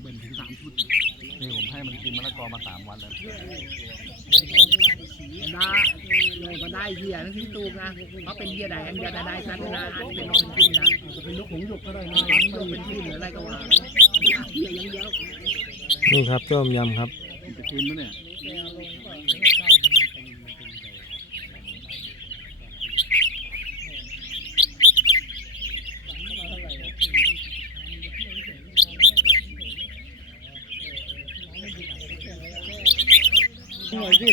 เบิ่นถึงสามชุดนี่ผมให้มันกินมะละกอมาสามวันแล้วนะลงก็ได้เหี้ยนั่นที่ตูกนะเพราะเป็นเหี้ยใดอันเดียวได้กันนะอาจจะเป็นนกเป็นกินนะจะเป็นนกหงหยกก็ได้นะนกเป็นกินหรืออะไรก็ว่าเหี้ยยังเยอะนี่ครับต้มยำครับจะกินมั้ยเนี่ย หน่อยสิ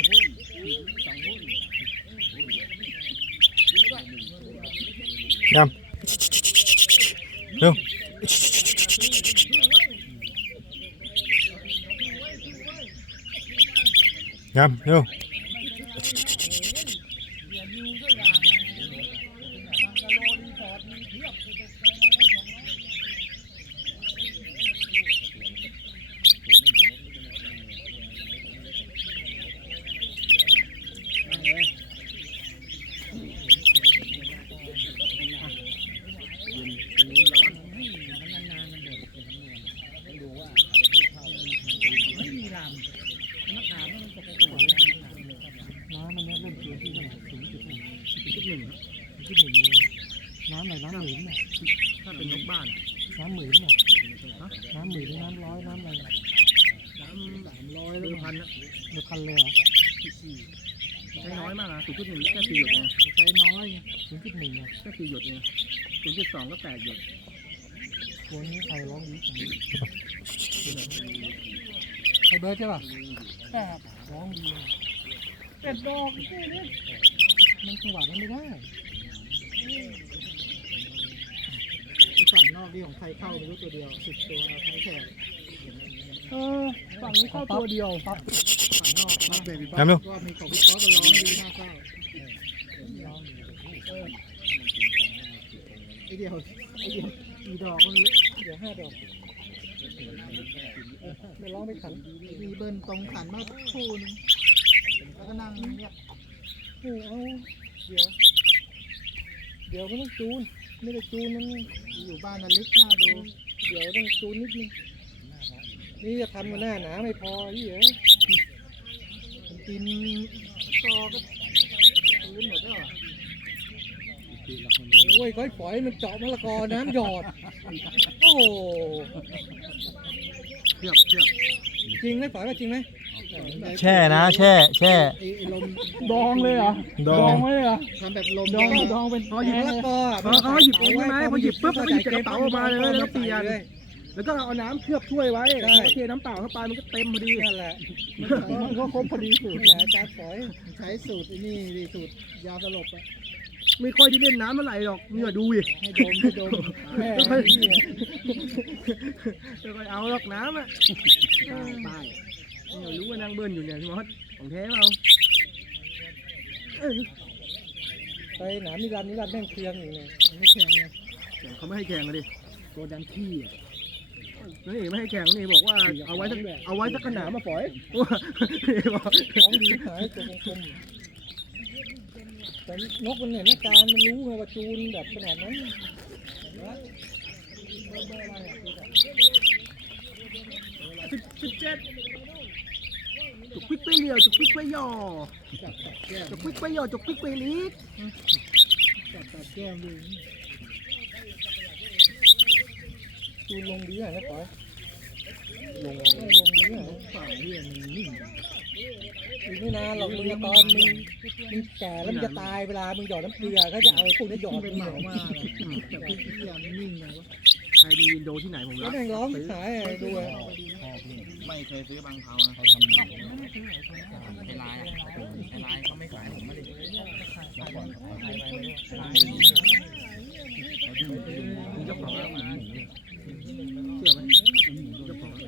ดำเร็วดำเร็วน้ำมันเนี่ยเริ่มเกินที่เท่าไหร่ศูนย์จุดหนึ่งจุดหนึ่ง จุดหนึ่งเลยน้ำไหนน้ำหมื่นน่ะถ้าเป็นนกบ้านน้ำหมื่นน่ะน้ำหมื่นน้ำร้อยน้ำอะไรน้ำสามร้อยแล้วพันนะเดือพันเลยเหรอใช้น้อยมากนะศูนย์จุดหนึ่งแค่สี่หยดเองใช้น้อยศูนย์จุดหนึ่งแค่สี่หยดเองศูนย์จุดสองก็แปดหยดตัวนี้ใครร้องดีจังไอเบิร์ดใช่ป่ะใช่ครับร้องดีเป็ดดอกนี่นี่มันจังหวะมันไม่ได้ ฝั่งนอกที่ของใครเข้าไม่รู้ตัวเดียวสิบตัวใช้แข่งเออฝั่งนี้เข้าตัวเดียวปั๊บฝั่งนอกปั๊บเบบี้ปั๊บก็มีของพี่ก๊อฟก็ร้องดีน่าเศร้าไอเดียวไอเดียวกี่ดอกมันเดี๋ยวห้าดอกไม่ร้องไม่ขันมีเบิ้ลตรงขันมาคู่นึงแล้วก็นั่งเนี่ยโอ้เอาเดี๋ยว เดี๋ยวมันต้องจูน ไม่ได้จูนมันอยู่บ้านน่ะลึกหน้าดู เดี๋ยวต้องจูนนิดนึง นี่จะทำกันหน้าหนาไม่พอที่เหรอมันกินตอก็พื้นหมดแล้วอะโอ้ยก้อยฝอยมันเจาะมะละกอน้ำหยอด โอ้โหเทียบเทียบจริงไหมฝอยว่าจริงไหม แช่นะ แช่แช่ ไอ้ไอ้ลมดองเลยเหรอดอง ไว้เลยเหรอทำแบบลมดองดองเป็นพอหยิบมะละกออะพอเขาหยิบเองใช่ไหมพอหยิบปุ๊บเขาก็หยิบจากกระเป๋าออกมาเลยแล้วก็เปลี่ยนแล้วก็เอาน้ำเคลือบถ้วยไว้แล้วก็เทน้ำเปล่าเข้าไปมันก็เต็มพอดีนั่นแหละมันก็ครบพอดีสูตรนั่นแหละอาจารย์ฝอยใช้สูตรไอ้นี่ดิสูตรยาสลบอะไม่ค่อยได้เล่นน้ำเมื่อไหร่หรอกนี่ดูดิให้ดมให้ดมแม่ไม่ค่อยนี่ไม่ค่อยเอาหรอกน้ำอะตาย นี่รู้ว่านางเบิ้ลอยู่เนี่ยพี่มอสของแท้เปล่าเอ้ยไปหนามนิรันดร์นิรันดร์แม่งเคียงอยู่เนี่ยไม่เคียงนะเขาไม่ให้แข่งเลยดิโกดันขี้อะนี่ไม่ให้แข่งนี่บอกว่าเอาไว้สักเอาไว้สักขนาดมาปล่อยว่านี่บอกของดีหายตัวคมๆแต่นกมันเห็นอาการมันรู้ไงว่าจูนแบบขนาดนั้นสิบสิบเจ็ด จุกปิ๊กไปเรียวจุกปิ๊กไปย่อจับตัดแก้มจุกปิ๊กไปย่อจุกปิ๊กไปลิดจับตัดแก้มดูจูนลงดีอะนะปอยลงลงดีอะฝ่ายเรียนนิ่งอีกไม่นานหรอกมึงตอนมึงมึงแก่แล้วมึงจะตายเวลามึงหยอดน้ำเกลือเขาจะเอาไอ้พวกนี้หยอดเป็นมึงเหมาเหมามากมาแต่พี่เรียนนิ่งไงวะ ใครมีวินโดว์ที่ไหนผมแล้รัวบแม่งร้องสายไอ้ดูอะไม่เคยซื้อบางเขานะเขาทำไอ้ลายอะไอ้ลายเขาไม่ขายผมไม่ได้แล้วก่อนขายไปไม่รู้คุณเจ้าของเอามา